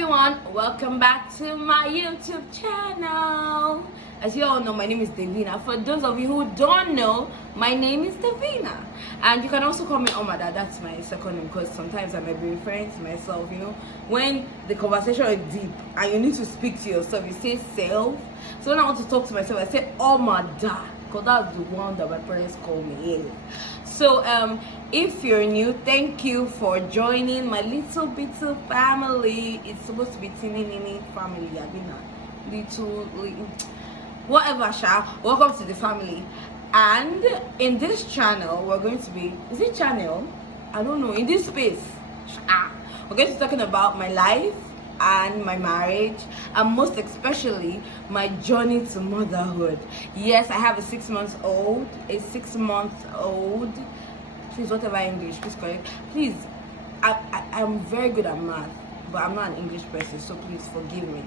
everyone, welcome back to my YouTube channel. As you all know, my name is Davina. For those of you who don't know, my name is Davina, and you can also call me Omada. That's my second name because sometimes I might be referring to myself, when the conversation is deep and you need to speak to yourself, you say self. So when I want to talk to myself, I say Omada, because that's the one that my parents call me. So if you're new, thank you for joining my little family. It's supposed to be teeny family. I mean, little whatever. Welcome to the family. And in this channel, we're going to be, is it channel? I don't know. In this space, we're going to be talking about my life and my marriage, and most especially my journey to motherhood. Yes, I have a 6 month old. Please, whatever English, please correct. Please, I'm very good at math, but I'm not an English person, so please forgive me.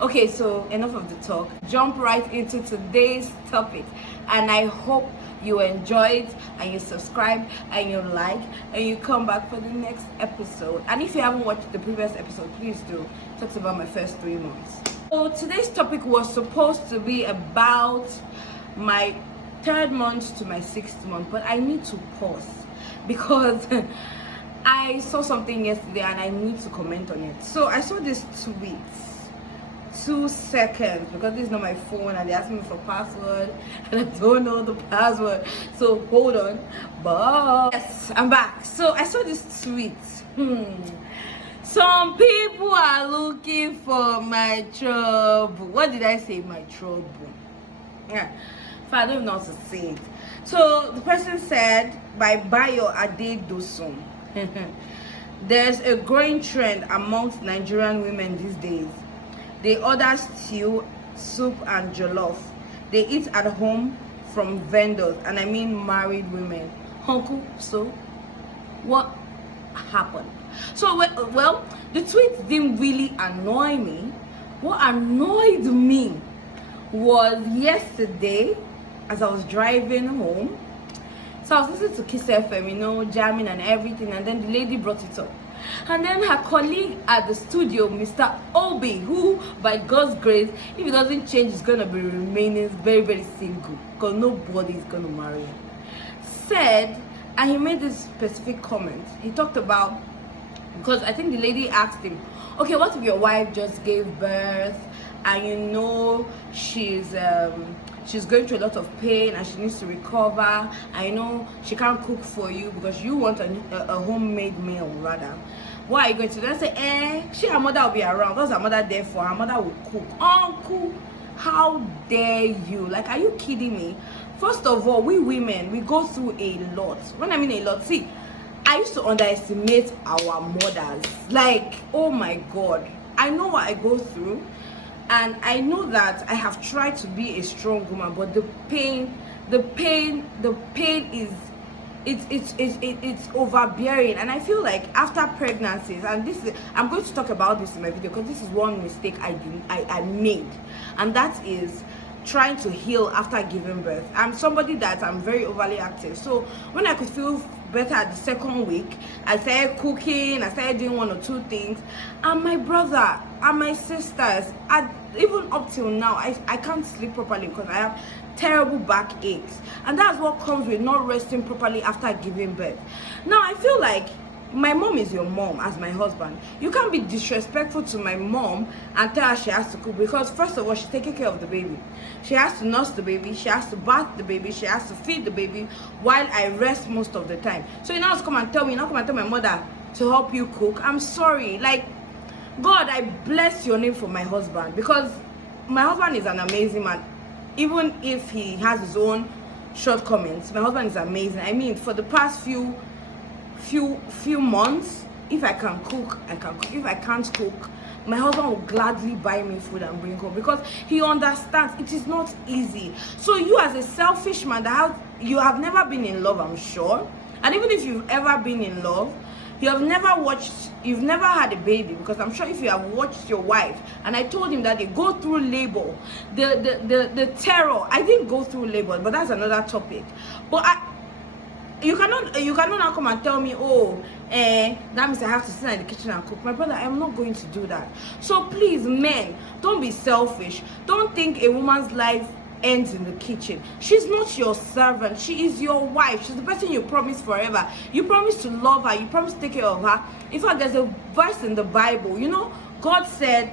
Okay, so enough of the talk. Jump right into today's topic, and I hope you enjoy it and you subscribe and you like and you come back for the next episode. And if you haven't watched the previous episode, please do. It talks about my first 3 months. So today's topic was supposed to be about my 3rd month to my 6th month, but I need to pause because I saw something yesterday and I need to comment on it. So I saw this tweet. 2 seconds, because this is not my phone and they asked me for password and I don't know the password, so hold on. But yes, I'm back. So I saw this tweet. Some people are looking for my trouble. What did I say? My trouble. Yeah, if I don't know how to say it. So the person said, by Bayo Adedosun, there's a growing trend amongst Nigerian women these days. They order stew, soup, and jollof. They eat at home from vendors, and I mean married women. Uncle, so what happened? So, well, the tweet didn't really annoy me. What annoyed me was yesterday as I was driving home. So I was listening to Kiss FM, jamming and everything, and then the lady brought it up. And then her colleague at the studio, Mr. Obi, who by God's grace, if he doesn't change, is gonna be remaining very single because nobody is gonna marry him, said, and he made this specific comment. He talked about, because I think the lady asked him, okay, what if your wife just gave birth and she's going through a lot of pain and she needs to recover, and she can't cook for you because you want a homemade meal rather. What are you going to do? Then say, her mother will be around. What's her mother there for? Her mother will cook. Uncle, how dare you? Like, are you kidding me? First of all, we women, we go through a lot. When I mean a lot, see, I used to underestimate our mothers. Like, oh my God, I know what I go through. And I know that I have tried to be a strong woman, but the pain is it's overbearing. And I feel like after pregnancies, and I'm going to talk about this in my video because this is one mistake I made, and that is trying to heal after giving birth. I'm somebody that I'm very overly active, so when I could feel better at the 2nd week, I started cooking, I started doing 1 or 2 things, and my brother and my sisters, even up till now, I can't sleep properly because I have terrible back aches, and that's what comes with not resting properly after giving birth. Now I feel like my mom is your mom as my husband. You can't be disrespectful to my mom and tell her she has to cook, because first of all, she's taking care of the baby. She has to nurse the baby, she has to bath the baby, she has to feed the baby while I rest most of the time. So you now come and tell me, my mother to help you cook. I'm sorry. Like, God, I bless your name for my husband, because my husband is an amazing man. Even if he has his own shortcomings, my husband is amazing. I mean, for the past few months, if I can cook, I can cook. If I can't cook, my husband will gladly buy me food and bring home, because he understands it is not easy. So you, as a selfish man you have never been in love, I'm sure, and even if you've ever been in love, you've never had a baby, because I'm sure if you have watched your wife, and I told him that they go through labor, the terror. I didn't go through labor, but that's another topic. But you cannot now come and tell me, oh, that means I have to sit in the kitchen and cook. My brother, I'm not going to do that. So please, men, don't be selfish. Don't think a woman's life ends in the kitchen. She's not your servant. She is your wife. She's the person you promise forever. You promise to love her. You promise to take care of her. In fact, there's a verse in the Bible. You know, God said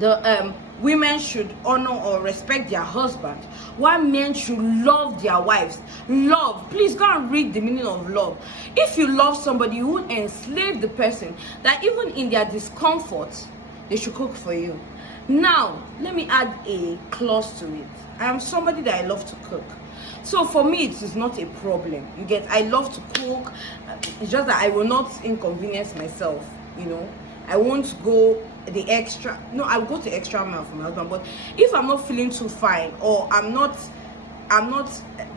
the women should honor or respect their husband, while men should love their wives. Love, please go and read the meaning of love. If you love somebody, you won't enslave the person, that even in their discomfort they should cook for you. Now let me add a clause to it. I am somebody that I love to cook, so for me it is not a problem. You get, I love to cook. It's just that I will not inconvenience myself, you know. I won't go the extra. No, I'll go the extra mile for my husband. But if I'm not feeling too fine, or I'm not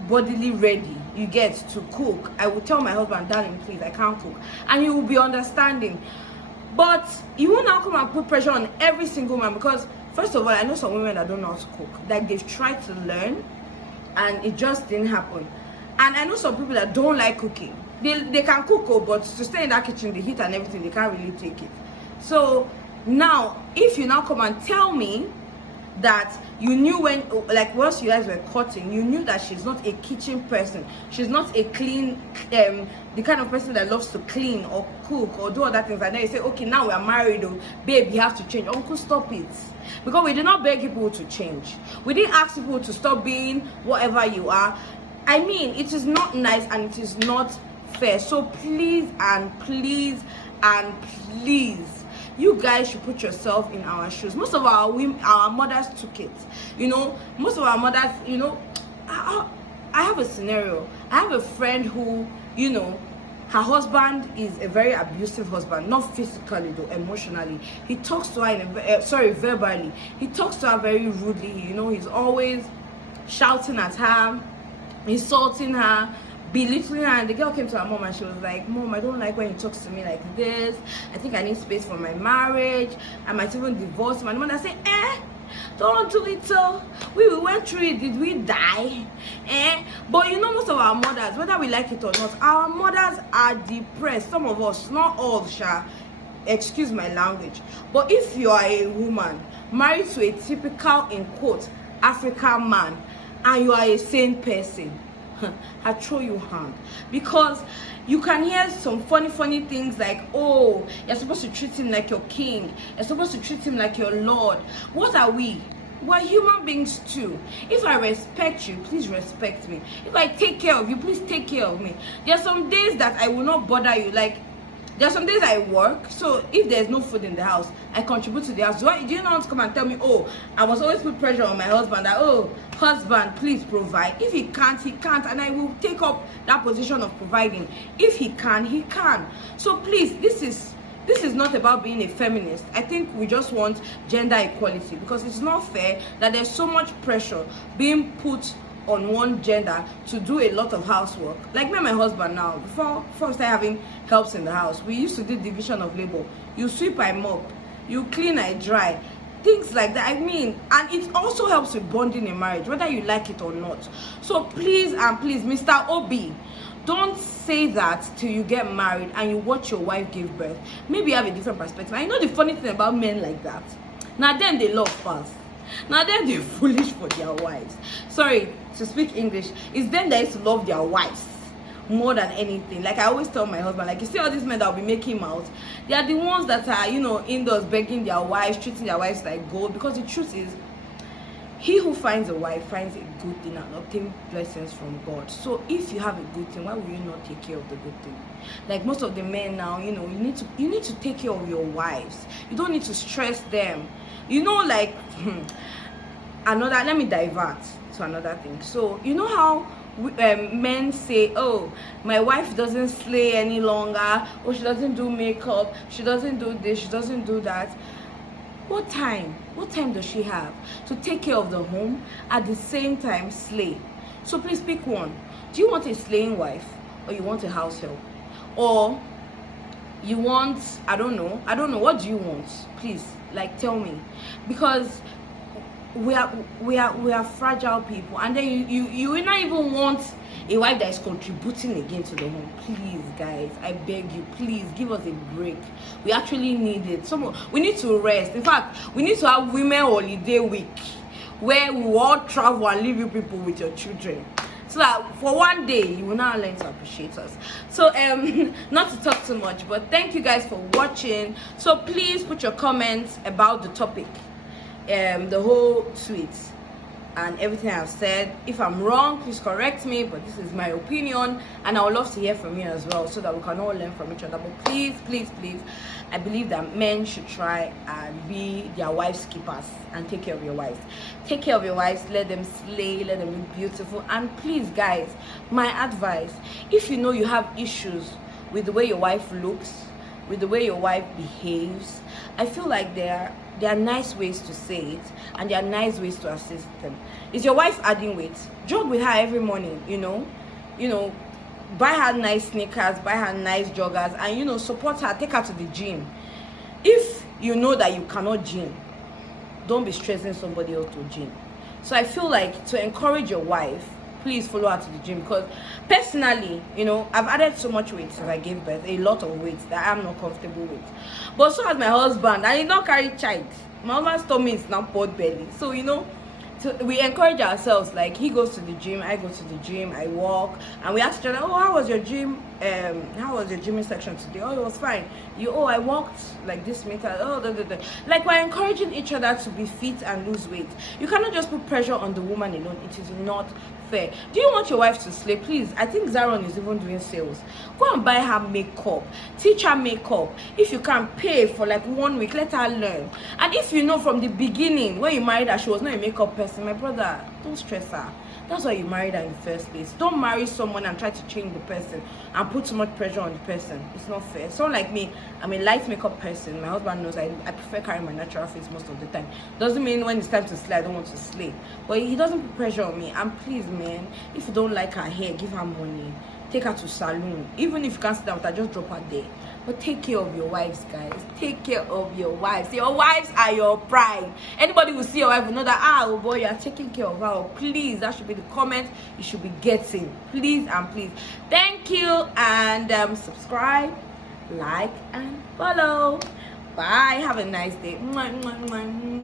bodily ready, you get, to cook, I will tell my husband, darling, please, I can't cook, and he will be understanding. But you won't now come and put pressure on every single man, because first of all, I know some women that don't know how to cook, like they've tried to learn and it just didn't happen. And I know some people that don't like cooking. They can cook, but to stay in that kitchen, the heat and everything, they can't really take it. So now, if you now come and tell me that you knew when, like, once you guys were cutting, you knew that she's not a kitchen person, she's not a clean, the kind of person that loves to clean or cook or do other things, and then you say, okay, now we are married, oh, babe, you have to change. Uncle, stop it. Because we did not beg people to change. We didn't ask people to stop being whatever you are. I mean, it is not nice and it is not fair. So please and please and please, you guys should put yourself in our shoes. Most of our women, our mothers took it. You know, most of our mothers, you know, I have a scenario. I have a friend who, you know, her husband is a very abusive husband, not physically though, emotionally. He talks to her in a, verbally. He talks to her very rudely. You know, he's always shouting at her, insulting her, belittling her. And the girl came to her mom and she was like, Mom, I don't like when he talks to me like this. I think I need space for my marriage. I might even divorce him. And the mother said, don't do it. So we went through it. Did we die? But you know, most of our mothers, whether we like it or not, our mothers are depressed. Some of us, not all, excuse my language, but if you are a woman married to a typical, in quote, African man, and you are a sane person, I throw you hand. Because you can hear some funny things like, oh, you're supposed to treat him like your king, you're supposed to treat him like your lord. What are we? We're human beings too. If I respect you, please respect me. If I take care of you, please take care of me. There are some days that I will not bother you. Like, there are some days I work, so if there's no food in the house, I contribute to the house. Do you not want to come and tell me, oh, I must always put pressure on my husband that, oh, husband, please provide. If he can't, he can't, and I will take up that position of providing. If he can, he can. So please, this is not about being a feminist. I think we just want gender equality, because it's not fair that there's so much pressure being put on one gender to do a lot of housework. Like me and my husband now, before we started having helps in the house, we used to do division of labor. You sweep, I mop. You clean, I dry. Things like that. I mean, and it also helps with bonding in marriage, whether you like it or not. So please and please, Mr. Obi, don't say that till you get married and you watch your wife give birth. Maybe you have a different perspective. I know the funny thing about men like that, now then they love fast. Now then they're foolish for their wives. Sorry to speak English. It's them that used to love their wives more than anything. Like I always tell my husband, like, you see all these men that will be making out, they are the ones that are, you know, indoors begging their wives, treating their wives like gold. Because the truth is, he who finds a wife finds a good thing and obtain blessings from God. So if you have a good thing, why will you not take care of the good thing? Like most of the men now, you know, you need to take care of your wives. You don't need to stress them. You know, like let me divert to another thing. So you know how men say, oh, my wife doesn't slay any longer, or she doesn't do makeup, she doesn't do this, she doesn't do that. What time does she have to take care of the home, at the same time slay? So please pick one. Do you want a slaying wife, or you want a house help, or you want, I don't know, what do you want? Please, like, tell me. Because we are fragile people, and then you will not even want a wife that is contributing again to the home. Please, guys, I beg you, please give us a break. We actually need it. We need to rest. In fact, we need to have women holiday week where we all travel and leave you people with your children, so that for one day you will now learn to appreciate us. So not to talk too much, but thank you guys for watching. So please put your comments about the topic, the whole tweet and everything I've said. If I'm wrong, please correct me, but this is my opinion, and I would love to hear from you as well, so that we can all learn from each other. But please, I believe that men should try and be their wives' keepers and take care of your wives. Take care of your wives, let them slay, let them be beautiful. And please, guys, my advice, if you know you have issues with the way your wife looks, with the way your wife behaves, I feel like there are nice ways to say it, and there are nice ways to assist them. Is your wife adding weight? Jog with her every morning, you know, buy her nice sneakers, buy her nice joggers, and support her, take her to the gym. If you know that you cannot gym, don't be stressing somebody else to gym. So I feel like, to encourage your wife, please follow her to the gym, because personally, I've added so much weight since I gave birth, a lot of weight that I'm not comfortable with. But so has my husband. I did not carry child. My husband's tummy is now pot belly. So we encourage ourselves. Like, he goes to the gym, I go to the gym, I walk, and we ask each other, oh, how was your gym? How was your gymming section today? Oh, it was fine. I walked like this meter. Oh, like, we're encouraging each other to be fit and lose weight. You cannot just put pressure on the woman alone. It is not fair. Do you want your wife to slay? Please, I think Zaron is even doing sales. Go and buy her makeup, teach her makeup. If you can pay for like 1 week, let her learn. And if you know from the beginning, when you married her, she was not a makeup person, my brother, don't stress her. That's why you married her in the first place. Don't marry someone and try to change the person and put too much pressure on the person. It's not fair. Someone like me, I'm a light makeup person. My husband knows I prefer carrying my natural face most of the time. Doesn't mean when it's time to slay, I don't want to slay. But he doesn't put pressure on me. And please, man, if you don't like her hair, give her money. Take her to salon. Even if you can't sit down with her, just drop her there. But take care of your wives, guys. Take care of your wives. Your wives are your pride. Anybody will see your wife will know that, oh boy, you are taking care of her. Please, that should be the comment you should be getting. Please and please. Thank you, and subscribe, like, and follow. Bye. Have a nice day. Mwah, mwah, mwah.